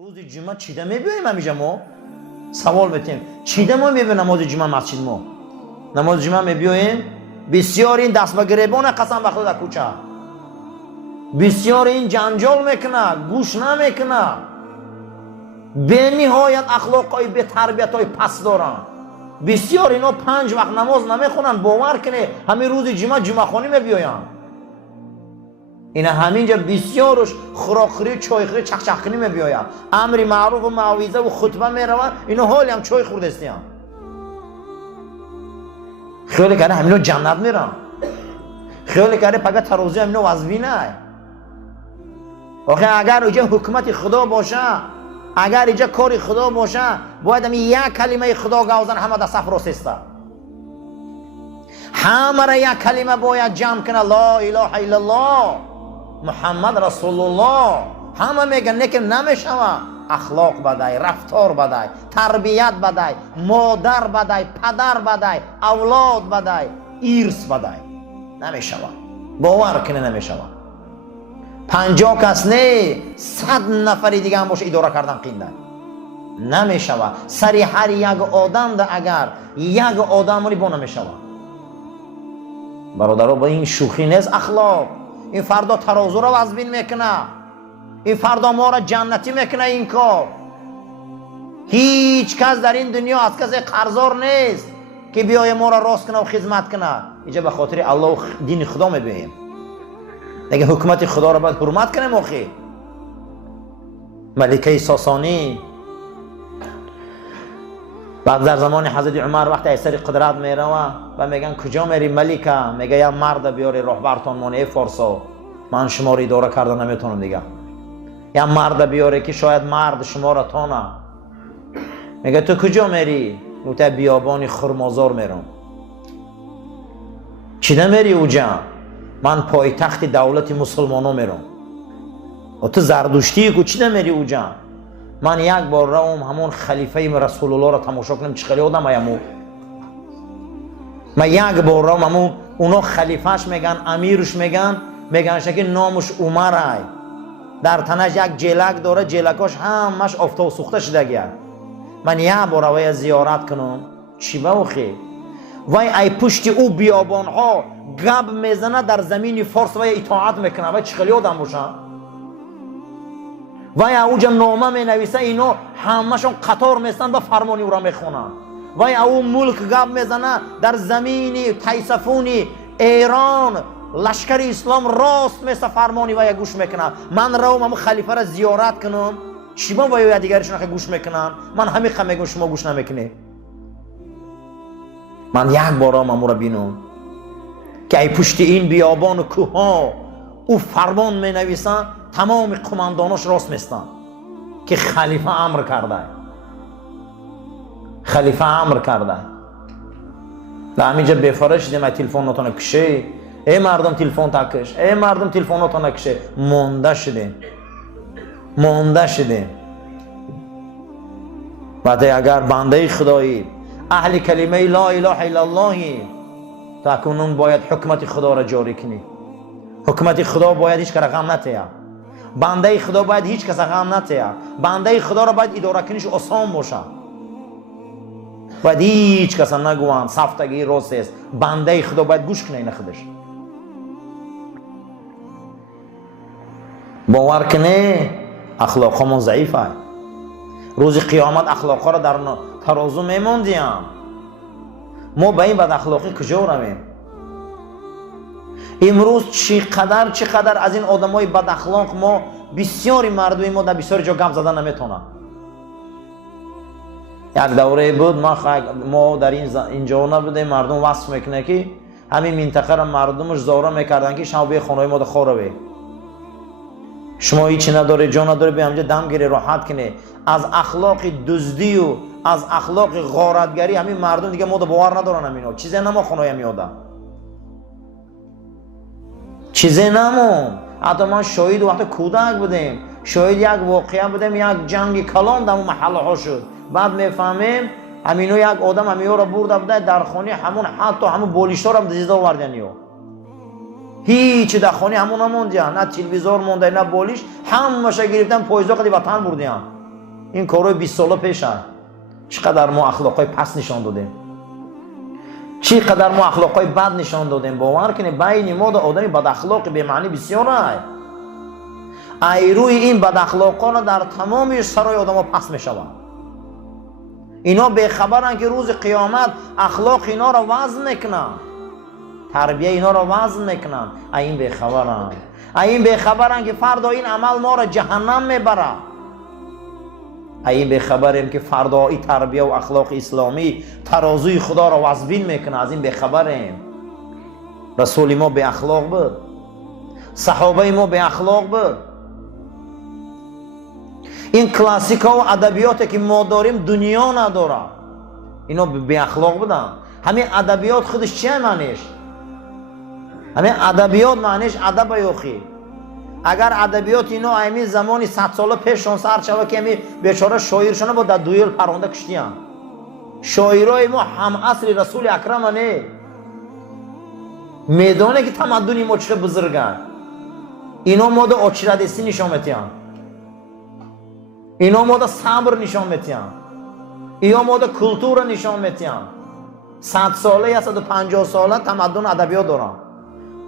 روز جمعه چیده میبینیم همیشه ما سوال بتیم چیده ما میبینیم نماز جمعه مسجد ما نماز جمعه میبینیم بسیار این دست به گریبان قسم بخدا در کوچه بسیار این جنجال میکنه گوش نمیکنه به نهایت اخلاقای به تربیت های پس دارن بسیار اینا 5 وقت نماز نمیخونن باور کنه همین روز جمعه جمعه خانی میبیاین اینا همینجا بسیارش خوراکخوری چایخوری چخچخکنی میبیاین امر معروف و موعظه و خطبه میرون اینا حالی هم چای خورده استیان خیلی کنه همینا جنت میرن خیلی کنه پگه ترازی همینا وزبی نه آخه اگر اینجا حکمت خدا باشه اگر اینجا کاری خدا باشه باید همین یک کلمه خدا گوزن همه در صف راست است همه را یک کلمه باید جمع کنه لا اله الا الله محمد رسول الله همه میگن لیکن نمیشوه اخلاق بدای رفتار بدای تربیت بدای مادر بدای پدر بدای اولاد بدای ایرث بدای نمیشوه باور کنه نمیشوه 50 کس نه 100 نفری دیگه هم باشه اداره کردن قینده نمیشوه سری هر یک آدم ده اگر یک آدم رو با نمیشوه برادرها با این شوخی نیست اخلاق این فردا ترازو رو وزبین میکنه این فردا ما را جنتی میکنه این کار هیچ کس در این دنیا از کسی قرضدار نیست که بیای ما را راست کنه و خدمت کنه اینجا به خاطر الله و دین خدا میبینیم دیگه حکمت خدا را باید حرمت کنیم آخی ملکه ساسانی بعد در زمان حضرت عمر وقتی ایسر قدرت میروه و میگن کجا میری ملکه میگه یا مرد بیاری رهبرتان مانه فارسا من شما رو اداره کردن نمیتونم دیگه یا مرد بیاری که شاید مرد شما را تانه میگه تو کجا میری گفته بیابانی خرمازار میرم چی نمیری اوجا من پایتخت دولت مسلمانو میرم و تو زردشتی کو چی نمیری اوجا من یک بار روم همون خلیفه رسول الله را تماشا کنم چه خیلی آدم ایمو من یک بار روم همون اونا خلیفهش میگن امیرش میگن که نامش عمر در تنش یک جلک داره جلکاش همش آفتاب سوخته شده گیه من یک بار روی زیارت کنم چی بخی وای ای پشت او بیابان ها گب میزنه در زمین فارس و اطاعت میکنه وای چه خیلی آدم باشه وای اوجا نامه می نویسه اینو همشون قطار میستن با فرمانی او را میخونن وای او ملک گب میزنه در زمین تیسفونی ایران لشکر اسلام راست میسته فرمانی وای گوش میکنه من روم همون خلیفه را زیارت کنم چی با وای دیگرشون گوش میکنن من همین خم میگم شما گوش نمیکنی من یک بارم امو را بینم که ای پشت این بیابان و کوه ها او فرمان می نویسن تمام قمانداناش راست میستن که خلیفه امر کرده خلیفه امر کرده در همینجا بفرش دیدم ای تلفوناتون کشه ای مردم تلفون تکش ای مردم تلفوناتون کشه مونده شدیم بعد اگر بنده خدایی اهل کلمه لا اله الا الله تاکنون باید حکمت خدا را جاری کنی حکمت خدا باید هیچ کس غم نتیه بنده خدا باید هیچ کس غم نتیه بنده خدا را باید اداره کنیش آسان باشه باید هیچ کس نگوان صفتگی راست است بنده خدا باید گوش کنه این خودش باور کنه اخلاقمون ضعیفه روز قیامت اخلاقا را در ترازو میموندیم ما به این بد اخلاقی کجا رویم امروز چقدر از این آدمای بد اخلاق ما بسیاری مردمی ما در بسیاری جا گپ زدن نمیتونن یک دوره بود ما در اینجا نبودیم مردم وصف میکنه که همین منطقه را مردمش زاره میکردن که شما به خانه ما در خوره شما هیچی نداره جا نداره به همجا دم گیره راحت کنه از اخلاق دزدی و از اخلاق غارتگری همین مردم دیگه ما باور ندارن همینا چیزی نما خونه میادن چیزی نمو حتی من شاهد وقت کودک بودیم شاهد یک واقعه بودیم یک جنگ کلان در محله ها شد بعد میفهمیم همینو یک آدم همینو را برده بوده در خانه همون حتی همون بولیشتا را دزدیده آوردن هیچ در خانه همون نموندن نه تلویزور مونده نه بولیش همش گرفتن پاییزا قدی وطن بردن این کارو 20 سال پیش چقدر ما اخلاقای پس نشان دادیم، چقدر ما اخلاقای بد نشان دادیم. باور کنید بین ما و آدمی بد اخلاق به معنی بسیار روی این بد اخلاقان در تمام سرای آدم پس میشوند. اینا بخبرن که روز قیامت اخلاق اینا را وزن میکنن، تربیه اینا را وزن میکنن. این بخبرن، این بخبرن که فردا این عمل ما را جهنم میبره. این بخبریم که فردا این تربیه و اخلاق اسلامی ترازوی خدا را وزبین میکنه. از این بخبریم. رسول ما به اخلاق بود، صحابه ما به اخلاق بود. این کلاسیک ها و ادبیاتی که ما داریم دنیا نداره، اینا به اخلاق بودن. همین ادبیات خودش چیه معنیش؟ همین ادبیات معنیش ادب یوخی. اگر ادبیات اینا همین زمانی 100 سال پیش شون سر شوه که همین بیچاره شاعرشون با در دویل پرونده کشتیان. شاعرای ما هم اصل رسول اکرم نه، میدونه که تمدنی ما چه بزرگن. اینا ما دا آچردستی نشان میتیان، اینا ما دا صبر نشان میتیان، اینا ما دا کلتور نشان میتیان. 100 ساله یا 150 ساله تمدن ادبیات دارن.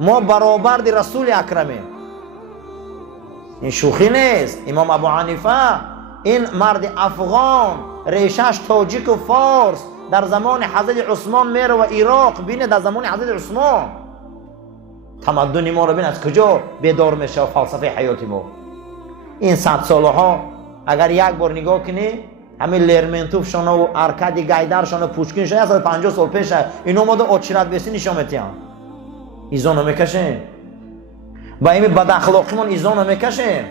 ما برابر دی رسول اکرمیم. این شوخی نیست. امام ابو حنیفه این مرد افغان ریشش تاجیک و فارس در زمان حضرت عثمان میره و عراق بینه. در زمان حضرت عثمان تمدن ما رو بین از کجا بیدار میشه و فلسفه حیاتی ما. این 100 ساله ها اگر یک بار نگاه کنی همین لرمنتوف شانه و ارکادی گایدر شانه پوچکین شانه 150 سال پیشه اینو ما دو آچرت بیستی نشان میتیم. ایزانو میکشیم با این بد اخلاقیمون، ایزانو میکشیم.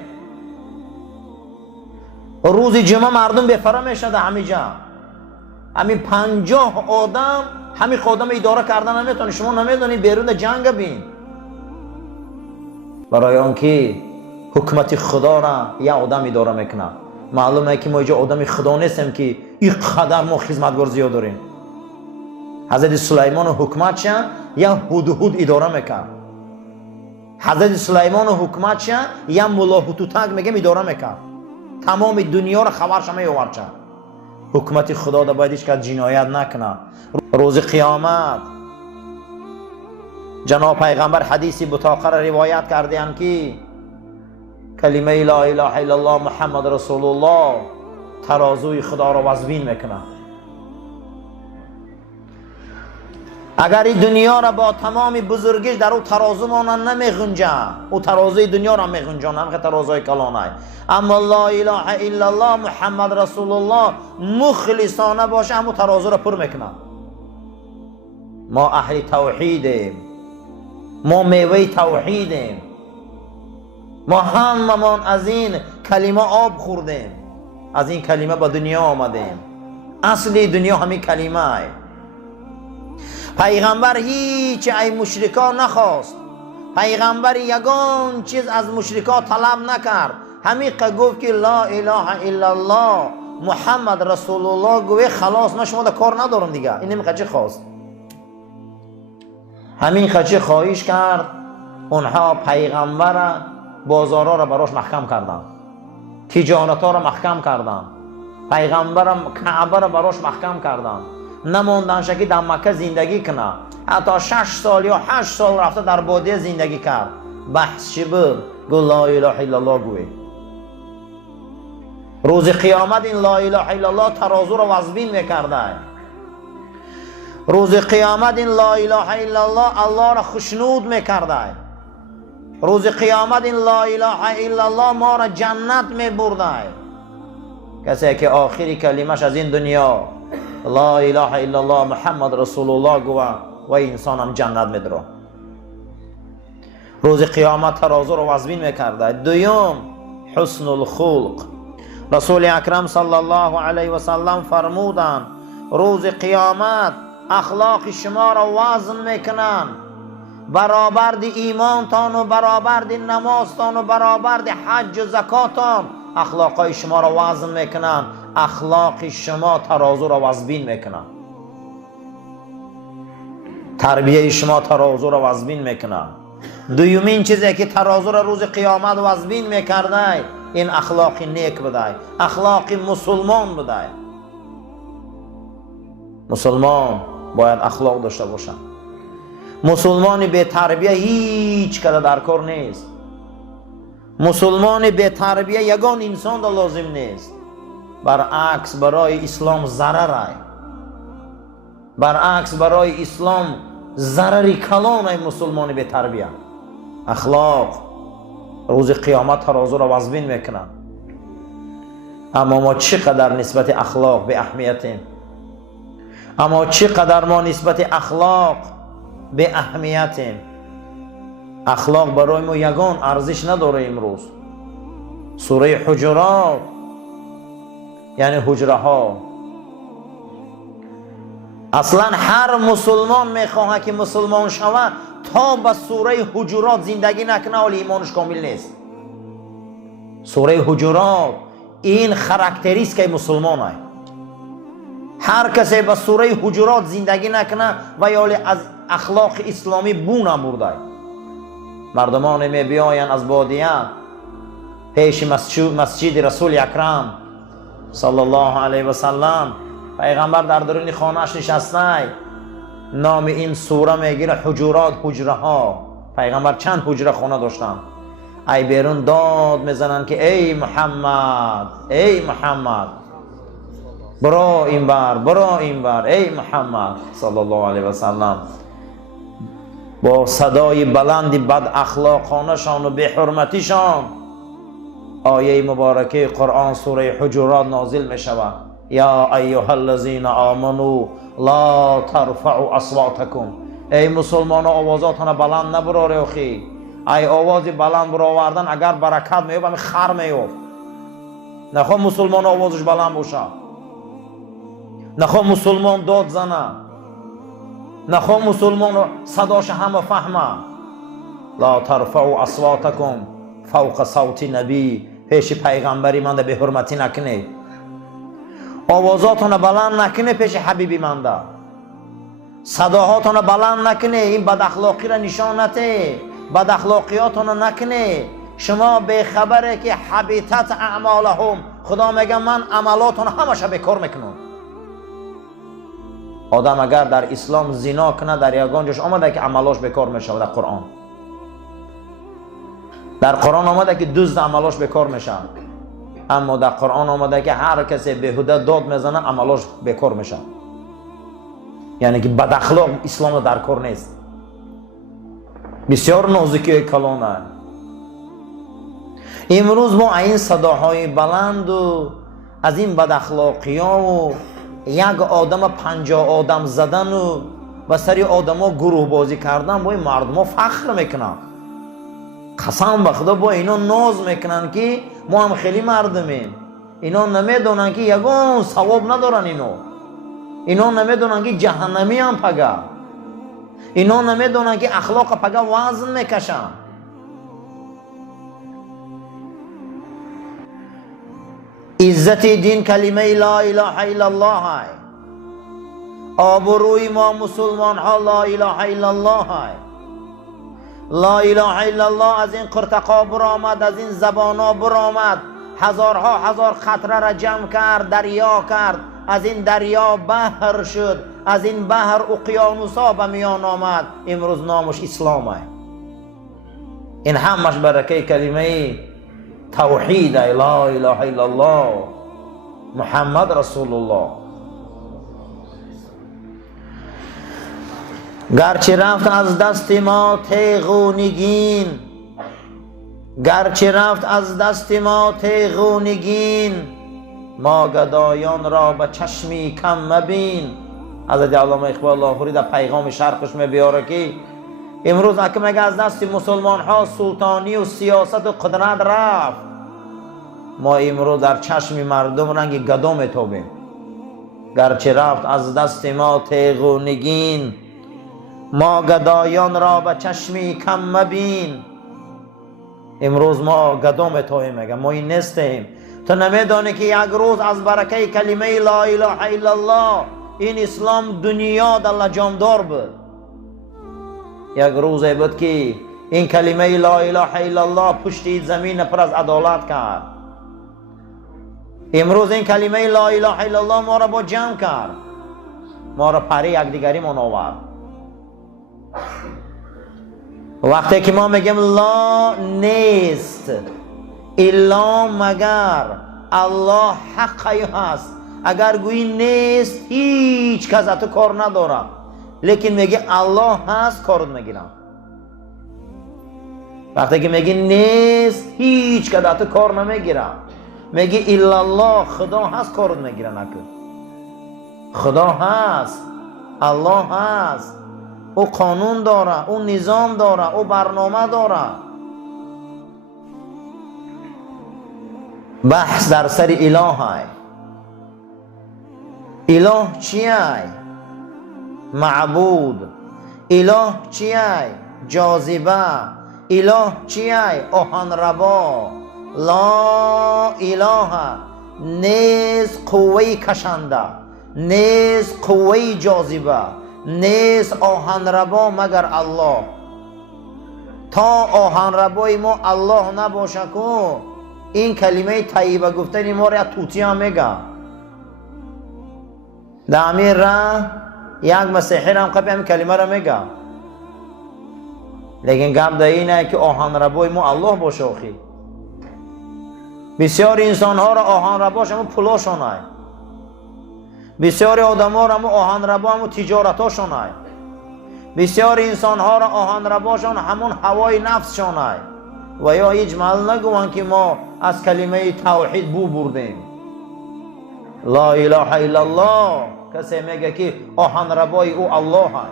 روز جمعه مردم بفره میشه در همه جا. همین 50 آدم همین خادم اداره کردن نمیتونه. شما نمیدونید بیرون جنگ بین برای آنکه حکمت خدا را یا آدم اداره میکنه. معلومه که ما اینجا آدم خدا نیستیم که این قدر ما خدمتگار زیاد داریم. حضرت سلیمان حکمتش یا هدهد اداره میکرد. حضرت سلیمان حکمتش یا ملا هوتوتک میگم اداره میکرد. تمام دنیا را خبرش میآورد. حکمت خدا را باید که جنایت نکنه. روز قیامت جناب پیغمبر حدیثی بطاقه را روایت کردند که کلمه لا اله الا الله محمد رسول الله ترازوی خدا را وزبین میکنه. اگر این دنیا را با تمام بزرگیش در او ترازو مانن نمیغنجه، او ترازوی دنیا را میغنجه، نه ترازوی کلانه. اما لا اله الا الله محمد رسول الله مخلصانه باشه همون ترازو را پر میکنه. ما اهل توحیدیم، ما میوه توحیدیم، ما هممون از این کلمه آب خوردیم، از این کلمه با دنیا آمدیم. اصلی دنیا همین کلمه ای. پیغمبر هیچ ای مشرکا نخواست. پیغمبر یگان چیز از مشرکا طلب نکرد. همین که گفت که لا اله الا الله محمد رسول الله گوه خلاص، من شما دا کار ندارم دیگه. این نمی خچه خواست. همین خچه خواهش کرد. اونها پیغمبر بازارا را براش محکم کردن، تجارتا را محکم کردن، پیغمبر کعبه را براش محکم کردن. نماندن که در مکه زندگی کنه. حتی 6 سال یا 8 سال رفته در بادیه زندگی کرد. بحث چی بود؟ گو لا اله الا الله گوی. روز قیامت این لا اله الا الله ترازو را وزبین میکرده. روز قیامت این لا اله الا الله الله را خشنود میکرده. روز قیامت این لا اله الا الله ما را جنت میبرده. کسی که آخری کلمش از این دنیا لا اله الا الله محمد رسول الله گوه و انسان هم جنت میدره. روز قیامت ترازو رو وزبین میکرده. دوم حسن الخلق. رسول اکرم صلی الله علیه و سلم فرمودند روز قیامت اخلاق شما را وزن میکنن، برابر دی ایمانتان و برابر دی نمازتان و برابر دی حج و زکاتان اخلاقای شما را وزن میکنن. اخلاق شما ترازو را وزبین میکنن. تربیه شما ترازو را وزبین میکنن. دومین چیزی که ترازو را روز قیامت وزبین میکرده این اخلاق نیک بدای، اخلاق مسلمان بدای. مسلمان باید اخلاق داشته باشد. مسلمان به تربیه هیچ کده در کار نیست. مسلمان به تربیه یگان انسان در لازم نیست. برعکس برای اسلام ضرر. برعکس برای اسلام ضرری کلان ای مسلمان به تربیه. اخلاق روز قیامت ترازو را وزن میکنن. اما ما چقدر نسبت اخلاق به اهمیتیم؟ اما چقدر ما نسبت اخلاق به اهمیتیم؟ اخلاق برای ما یگان ارزش نداره امروز. سوره حجرات یعنی حجره ها. اصلا هر مسلمان میخواه که مسلمان شود تا به سوره حجرات زندگی نکنه ولی ایمانش کامل نیست. سوره حجرات این خاراکتریستیک مسلمان است. هر کسی به سوره حجرات زندگی نکنه و یا از اخلاق اسلامی بو نبرده. مردمان می بیاین از بادیه پیش مسجد رسول اکرم صلی الله علیه و سلم. پیغمبر در درون خانه‌اش نشسته. نام این سوره میگیره حجرات، حجره ها. پیغمبر چند حجره خانه داشتن. ای بیرون داد میزنن که ای محمد، ای محمد، برو این بر، برو این بر، ای محمد صلی الله علیه و سلم. با صدای بلند بد اخلاقانه شان و بی حرمتیشان آیه مبارکه قرآن سوره حجرات نازل می شود. یا ایها الذین آمنوا لا ترفعوا اصواتکم. ای مسلمان آوازاتون بلند نبراره اخی. ای آواز بلند برآوردن اگر برکت میوب همین خر میوب. نخواه مسلمان آوازش بلند باشه، نخواه مسلمان داد زنه، نخواه مسلمان صداش همه فهمه. لا ترفعوا اصواتکم فوق صوت نبی. پیش پیغمبری من به حرمتی نکنید. آوازاتون بلند نکنه پیش حبیبی من ده. صداهاتون بلند نکنه. این بد اخلاقی را نشان نده. بد اخلاقیاتون نکنه. شما به خبره که حبیطت اعمالهم. خدا میگه من عملاتون همش بیکار میکنم. آدم اگر در اسلام زنا کنه در یگان جاش آمده که عملاش بیکار میشه. در قرآن، در قرآن آمده که دزد عملاش بیکار میشه. اما در قرآن آمده که هر کسی بیهوده داد میزنه عملاش بیکار میشه. یعنی که بد اخلاق اسلام در کار نیست. بسیار نازکی کلانه. امروز ما این صداهای بلند و از این بد اخلاقی ها و یک آدم 50 آدم زدن و به سری آدم ها گروه بازی کردن با این مردم ها فخر میکنن. قسم به خدا با اینا ناز میکنن که ما هم خیلی مردمیم. اینا نمیدونن که یگان ثواب ندارن. اینا نمیدونن که جهنمی هم پگه. اینا نمیدونن که اخلاق پگه وزن میکشن. عزت دین کلمه لا اله الا الله های. آبروی ما مسلمان ها لا اله الا الله های. لا اله الا الله از این قرتقا برآمد، از این زبانا برآمد. هزارها هزار خطره را جمع کرد، دریا کرد. از این دریا بحر شد، از این بحر اقیانوسا به میان آمد. امروز نامش اسلام است. این همش برکه کلمه توحید لا اله الا الله محمد رسول الله. گرچه رفت از دست ما تیغ و نگین، گرچه رفت از دست ما تیغ و نگین، ما گدایان را به چشمی کم مبین. حضرت علامه اقبال لاهوری در پیغام شرقش میبیاره که امروز که میگه از دست مسلمان ها سلطانی و سیاست و قدرت رفت، ما امروز در چشم مردم رنگ گدا میتابیم. گرچه رفت از دست ما تیغ و نگین، ما گدایان را به چشمی کم مبین. امروز ما گدا میتابیم. میگه ما این نیستیم. تو نمیدانی که یک روز از برکه کلمه لا اله الا الله این اسلام دنیا در لجامدار بود. یک روزی بود که این کلمه لا اله الا الله پشت زمین پر از عدالت کرد. امروز این کلمه لا اله الا الله ما را با جمع کرد، ما را پری یکدیگری من آورد. وقتی که ما میگیم لا نیست الا مگر الله حقی هست، اگر گویی نیست هیچ کس تو کار نداره، لیکن میگه الله هست کارت میگیرم. وقتی که میگی نیست هیچ کس تو کار نمیگیرم، میگی الا الله خدا هست کارت میگیره. نکن خدا هست، الله هست، او قانون داره، او نظام داره، او برنامه داره. بحث در سر اله های. اله چیه؟ معبود. اله چیه؟ جاذبه. اله چیه؟ آهن ربا. لا اله نیز قوه کشنده، نیز قوه جاذبه، نیز آهن ربا مگر الله. تا آهن ربای ما الله نباشه که این کلمه طیبه گفتن ما را توتی هم میگه. در امیر را یک مسیحی هم قبل همین کلمه را میگه، لیکن گپ در اینه که آهن ربای ما الله باشه. آخی بسیار انسان ها را آهن رباش همون پولاشون های، بسیار آدم ها را همون آهن ربا همون تجارت هاشون های، بسیار انسان ها را آهن رباشون همون هوای نفسشون های. و یا هیچ محل نگوان که ما از کلمه توحید بو بردیم. لا اله الا الله کسی میگه که آهن ربای او الله های،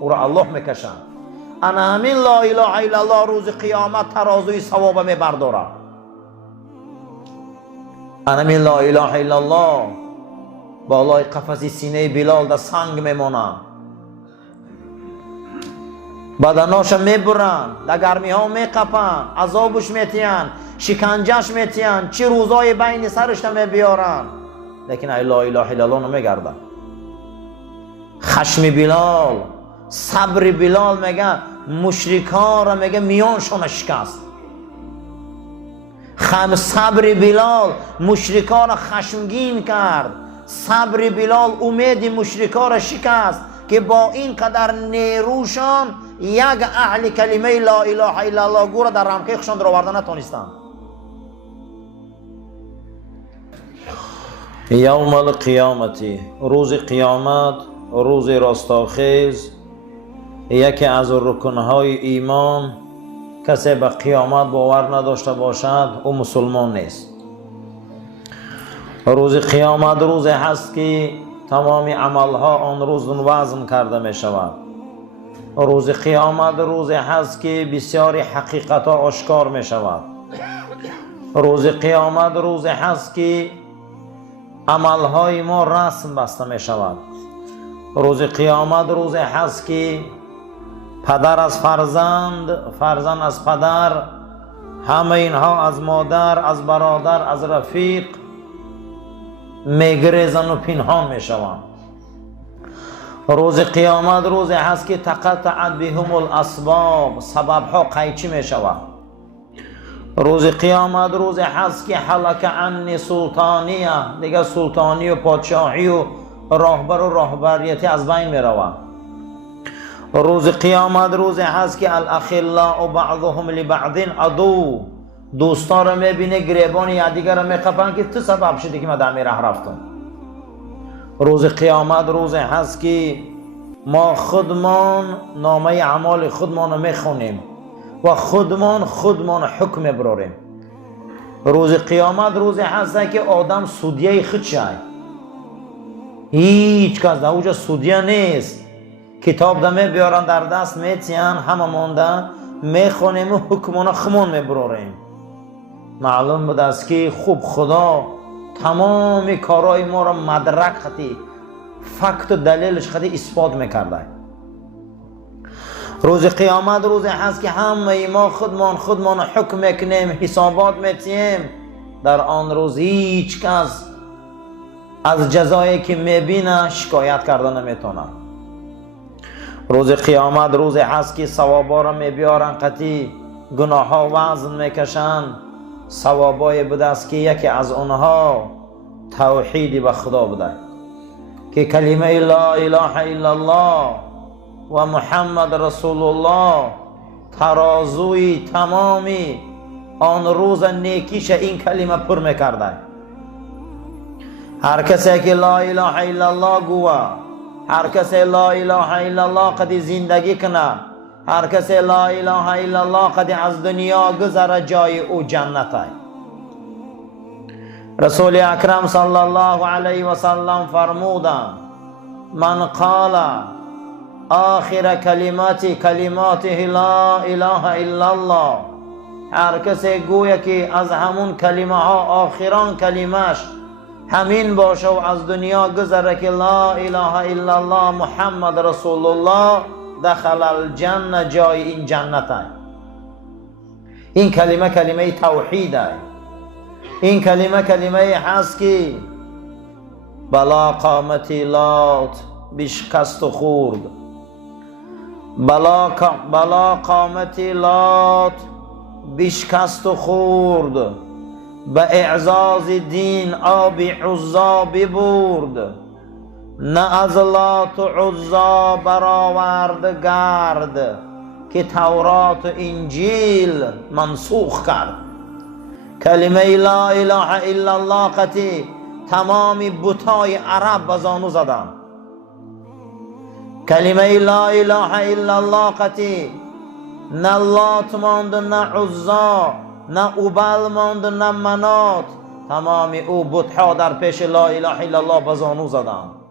او را الله میکشن. انا همین لا اله الا الله روز قیامت ترازوی ثواب میبرداره. انا همین لا اله الا الله بالای قفس سینه بلال در سنگ میمونه، بدناش میبرن، در گرمی ها میقپن، عذابش میتین، شکنجش میتین، چه روزای بین سرش میبیارن، لیکن لا اله الا الله نمیگردن. خشم بلال، صبر بلال میگه مشرکان را میگه میانشون شکست. صبر بلال مشرکان را خشمگین کرد. صبر بلال امید مشرکان را شکست که با این قدر نیروشان یک اهل کلمه لا اله الا الله گو را در رمقیقشان در آوردن نتونستند. یوم القیامتی، روز قیامت، روز راستاخیز، یکی از رکنهای ایمان کسی به قیامت باور نداشته باشد او مسلمان نیست. روز قیامت روزی هست که تمام عملها آن روز وزن کرده می شود. روز قیامت روزی هست که بسیاری حقیقتها آشکار می شود. روز قیامت روزی هست که عملهای ما رسم بسته می شود. روز قیامت روزی هست که پدر از فرزند، فرزند از پدر، همه اینها از مادر، از برادر، از رفیق میگریزن و پنهان میشوند. روز قیامت روزی هست که تقطعت بهم الاسباب، سببها قیچی میشود. روز قیامت روزی هست که حلق عنی سلطانیه، دیگه سلطانی و پادشاهی و راهبر و راهبریتی از بین میروند. روز قیامت روزی هست که الاخلاء بعضهم لبعض عدو، دوستان رو میبینه گریبان یکدیگر رو میقپن که تو سبب شدی که من در این راه رفتم. روز قیامت روزی هست که ما خودمان نامه اعمال خودمان رو میخونیم و خودمان حکم براریم. روز قیامت روزی هست که آدم سودیه خود شد، هیچ کس در اوجا سودیه نیست. کتاب دمه بیارن در دست میتین، همه مانده میخونیم و حکمانه خمون میبراریم. معلوم بود است که خوب خدا تمام کارهای ما را مدرک خطی فکت و دلیلش خطی اثبات میکرده. روز قیامت روزی هست که همه ما خودمان حکم میکنیم، حسابات میتیم. در آن روز هیچ کس از جزایی که میبینه شکایت کردن نمیتونه. روز قیامت روزی هست که ثوابا را میبیارن، قطعی گناه ها وزن میکشن، ثوابای بوده است که یکی از اونها توحیدی به خدا بوده که کلمه لا اله الا الله و محمد رسول الله ترازوی تمامی آن روز نیکیش این کلمه پر میکرده. هر کسی که لا اله الا الله گوه، هر کسی لا اله الا الله قد زندگی کنه، هر کسی لا اله الا الله قد از دنیا گذره، جای او جنت ہے. رسول اکرم صلی الله علیه و سلم فرمودند من قال آخر کلماته لا اله الا الله، هر کسی گویا که از همون کلمه ها آخران کلمش همین باشه و از دنیا گذره که لا اله الا الله محمد رسول الله، دخل الجنه، جای این جنت ہے. این کلمه کلمه توحید ہے. این کلمه کلمه هست که بلا قامتی لات بشکست و خورد، بلا قامتی لات بشکست و خورد، به اعزاز دین آب عزا ببرد، نه از لات و عزا برآورد گرد که تورات و انجیل منسوخ کرد. کلمه لا اله الا الله قطی تمامی بتای عرب بزانو زدن. کلمه لا اله الا الله قطی نه لات ماند، نه عزا، نه اوبل ماند، نه منات، تمامی او بتها در پیش لا اله الا الله بزانو زدن.